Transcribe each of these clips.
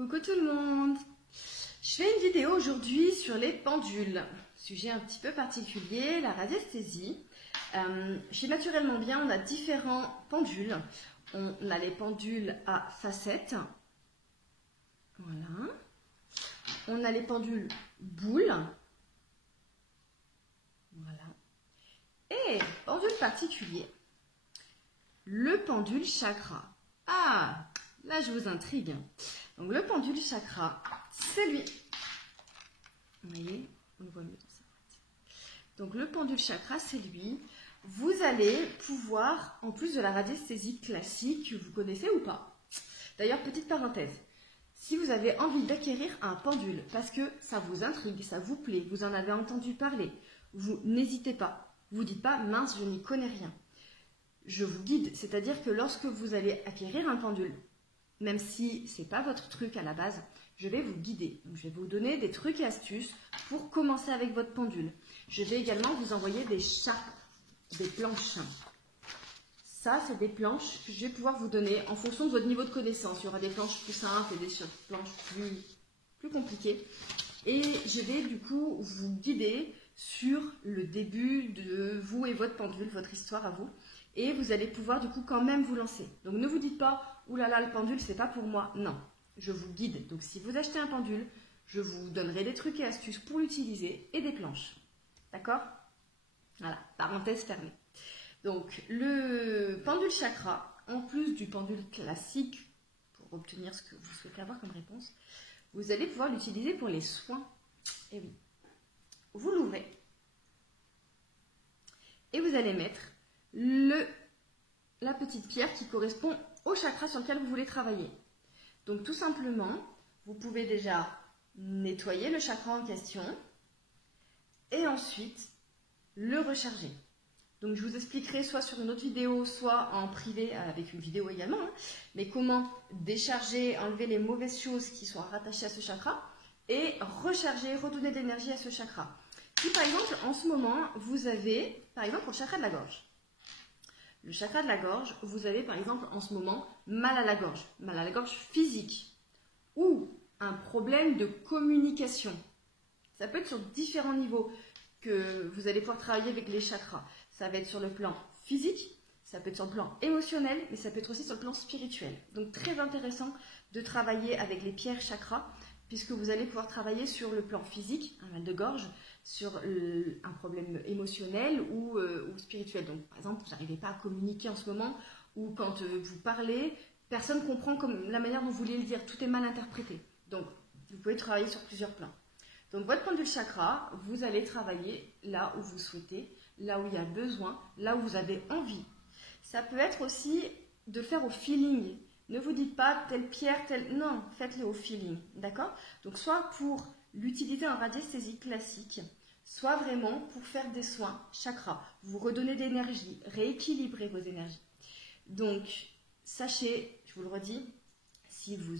Coucou tout le monde. Je fais une vidéo aujourd'hui sur les pendules. Sujet un petit peu particulier, la radiesthésie. Chez Naturellement Bien, on a différents pendules. On a les pendules à facettes. Voilà. On a les pendules boules. Voilà. Et pendule particulier, le pendule chakra. Ah, là je vous intrigue. Donc le pendule chakra, c'est lui. Vous voyez, on le voit mieux dans sa boîte. Donc le pendule chakra, c'est lui. Vous allez pouvoir, en plus de la radiesthésie classique, vous connaissez ou pas. D'ailleurs, petite parenthèse, si vous avez envie d'acquérir un pendule, parce que ça vous intrigue, ça vous plaît, vous en avez entendu parler, vous n'hésitez pas. Vous dites pas, mince, je n'y connais rien. Je vous guide, c'est-à-dire que lorsque vous allez acquérir un pendule, même si ce n'est pas votre truc à la base, je vais vous guider. Donc, je vais vous donner des trucs et astuces pour commencer avec votre pendule. Je vais également vous envoyer des chartes, des planches. Ça, c'est des planches que je vais pouvoir vous donner en fonction de votre niveau de connaissance. Il y aura des planches plus simples et des planches plus compliquées. Et je vais du coup vous guider sur le début de vous et votre pendule, votre histoire à vous. Et vous allez pouvoir du coup quand même vous lancer. Donc ne vous dites pas, oulala, le pendule, c'est pas pour moi. Non, je vous guide. Donc si vous achetez un pendule, je vous donnerai des trucs et astuces pour l'utiliser et des planches. D'accord? Voilà, parenthèse fermée. Donc le pendule chakra, en plus du pendule classique, pour obtenir ce que vous souhaitez avoir comme réponse, vous allez pouvoir l'utiliser pour les soins. Et oui, vous l'ouvrez et vous allez mettre la petite pierre qui correspond au chakra sur lequel vous voulez travailler. Donc tout simplement, vous pouvez déjà nettoyer le chakra en question et ensuite le recharger. Donc je vous expliquerai soit sur une autre vidéo, soit en privé avec une vidéo également, mais comment décharger, enlever les mauvaises choses qui sont rattachées à ce chakra et recharger, redonner de l'énergie à ce chakra. Si par exemple en ce moment vous avez, par exemple pour le chakra de la gorge, le chakra de la gorge, vous avez par exemple en ce moment mal à la gorge physique ou un problème de communication. Ça peut être sur différents niveaux que vous allez pouvoir travailler avec les chakras. Ça va être sur le plan physique, ça peut être sur le plan émotionnel, mais ça peut être aussi sur le plan spirituel. Donc très intéressant de travailler avec les pierres chakras, puisque vous allez pouvoir travailler sur le plan physique, un mal de gorge, sur un problème émotionnel ou spirituel. Donc par exemple, vous n'arrivez pas à communiquer en ce moment, ou quand vous parlez, personne ne comprend comme la manière dont vous voulez le dire, tout est mal interprété. Donc vous pouvez travailler sur plusieurs plans. Donc votre pendule chakra, vous allez travailler là où vous souhaitez, là où il y a besoin, là où vous avez envie. Ça peut être aussi de faire au feeling. Ne vous dites pas telle pierre, telle... Non, faites-le au feeling, d'accord? Donc soit pour l'utiliser en radiesthésie classique, soit vraiment pour faire des soins chakra, vous redonner de l'énergie, rééquilibrer vos énergies. Donc sachez, je vous le redis, si vous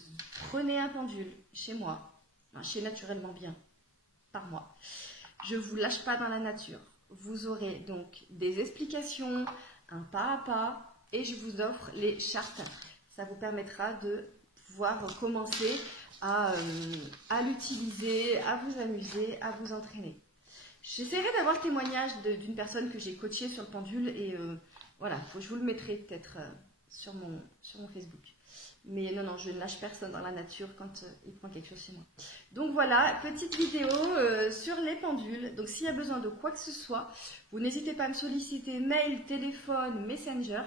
prenez un pendule chez moi, chez Naturellement Bien, par mois, je ne vous lâche pas dans la nature. Vous aurez donc des explications, un pas à pas, et je vous offre les chartes. Ça vous permettra de pouvoir commencer à l'utiliser, à vous amuser, à vous entraîner. J'essaierai d'avoir le témoignage d'une personne que j'ai coachée sur le pendule et voilà, je vous le mettrai peut-être sur mon Facebook. Mais non, je ne lâche personne dans la nature quand il prend quelque chose chez moi. Donc voilà, petite vidéo sur les pendules. Donc s'il y a besoin de quoi que ce soit, vous n'hésitez pas à me solliciter, mail, téléphone, messenger.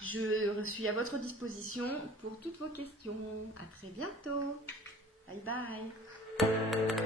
Je suis à votre disposition pour toutes vos questions. À très bientôt. Bye bye.